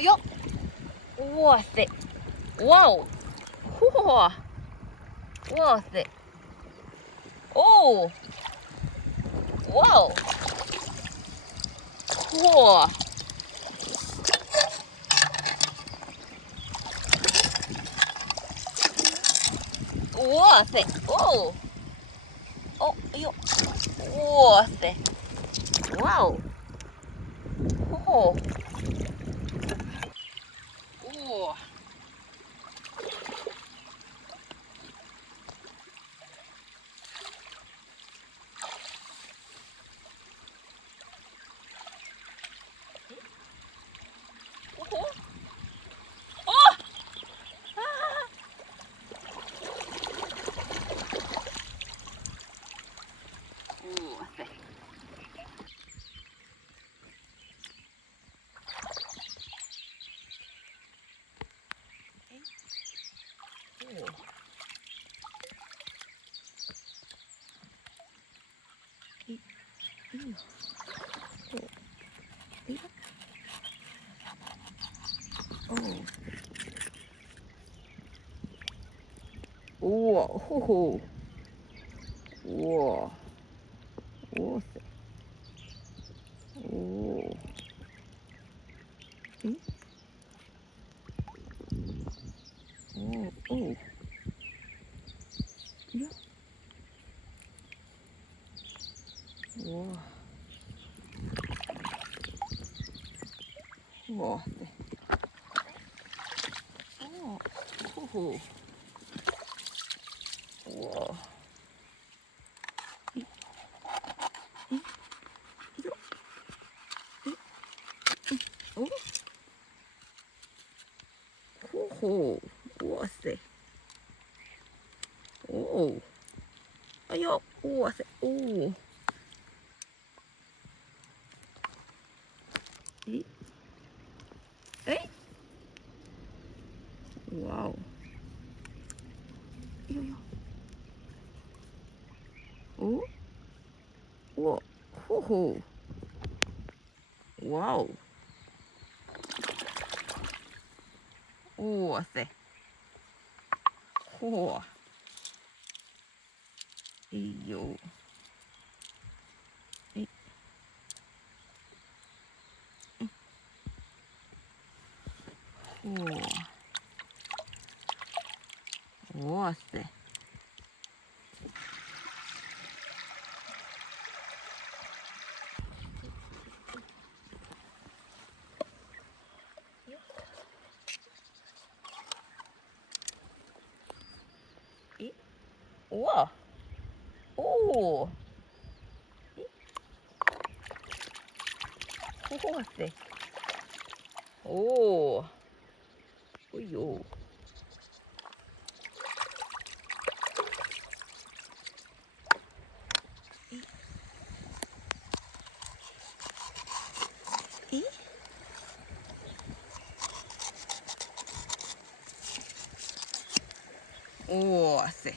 哟，哇塞，哇哦，嚯，哇塞，哦，哇哦，嚯，哇塞，哦，哦，哎呦，哇塞，哇哦，嚯，哇，嚯，哦，啊，哇塞，哦，哎，哎呦，哦，哎呀，哦，哇，嚯嚯，哇，哇塞，哦，哎，哦哦，呀，哇，哇塞，哦，嚯嚯，哇，哎哎呦，哎哦，嚯嚯，哇塞，哦，哎呦，哇塞，哦，哎哎，哇哦，哎呦呦，哦，哇，嚯嚯，哇哦，哇塞，嚯，哎呦，哎嚯，哇塞，哎，哇，哦，哇塞，哦，哎呦，哎，哇塞，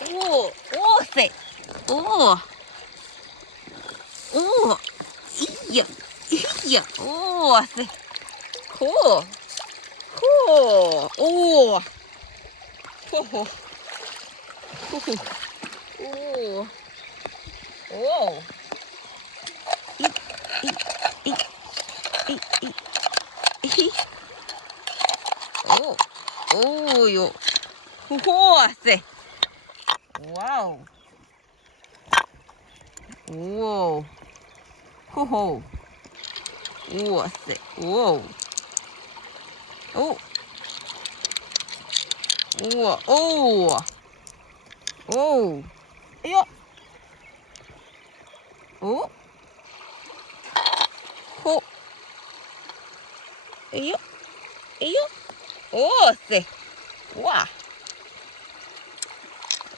哦，哇塞，哦，哦，哎呀，哎呀，哇塞，嚯，嚯，哦，嚯嚯，嚯嚯，哦，哦，咦咦咦咦咦，哦，哦哟，哇塞，哇哦，哇，嚯嚯，哇塞，哇哦，哇哦，哦，哎呦，哦，嚯，哎呦，哎呦，哇塞，哇，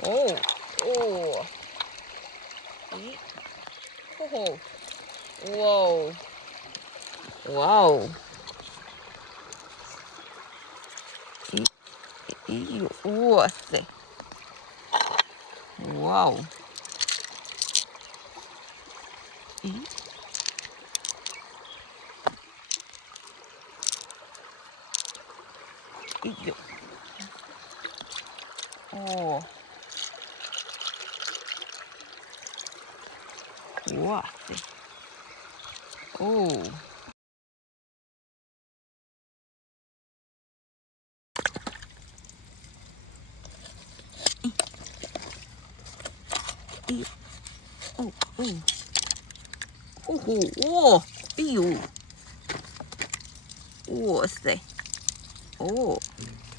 哦，哦，咦，嚯嚯，哇哦，哇哦，咦，哎呦，哇塞，哇哦，咦，哎呦，哦，哇塞，哦，哎呦，哦哦，呼呼，哇，哎呦，哇塞，哦，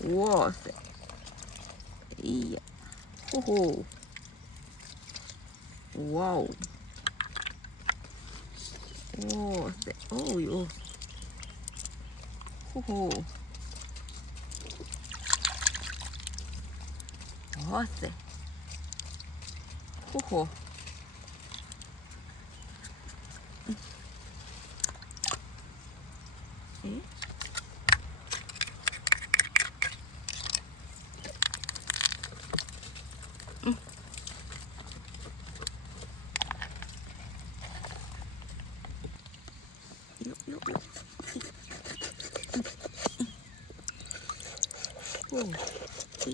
哇塞，哎呀，呼呼，哇哦，哇塞，哦哟，呼呼，哇塞，呼呼，哎，哟哟哟，哦，哎，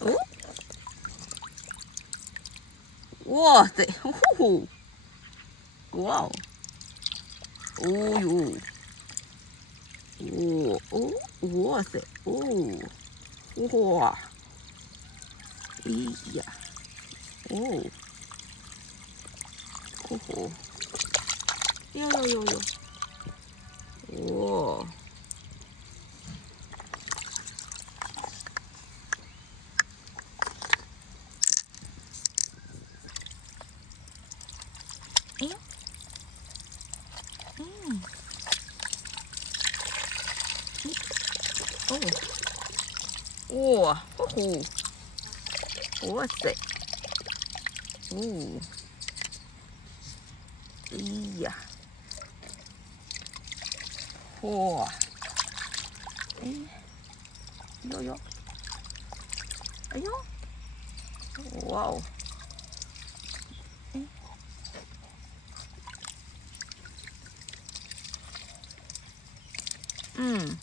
哦，哇塞，呼呼，哇哦，哦哟。哦哦，哇塞，哦，哇，哎呀，哦，吼吼，哟哟哟哟，哇，哎呀，嗯，哦，哇，吼吼，哇塞，哦，哎呀，哇，哎，哟哟，哎呦，哇哦，哎，嗯。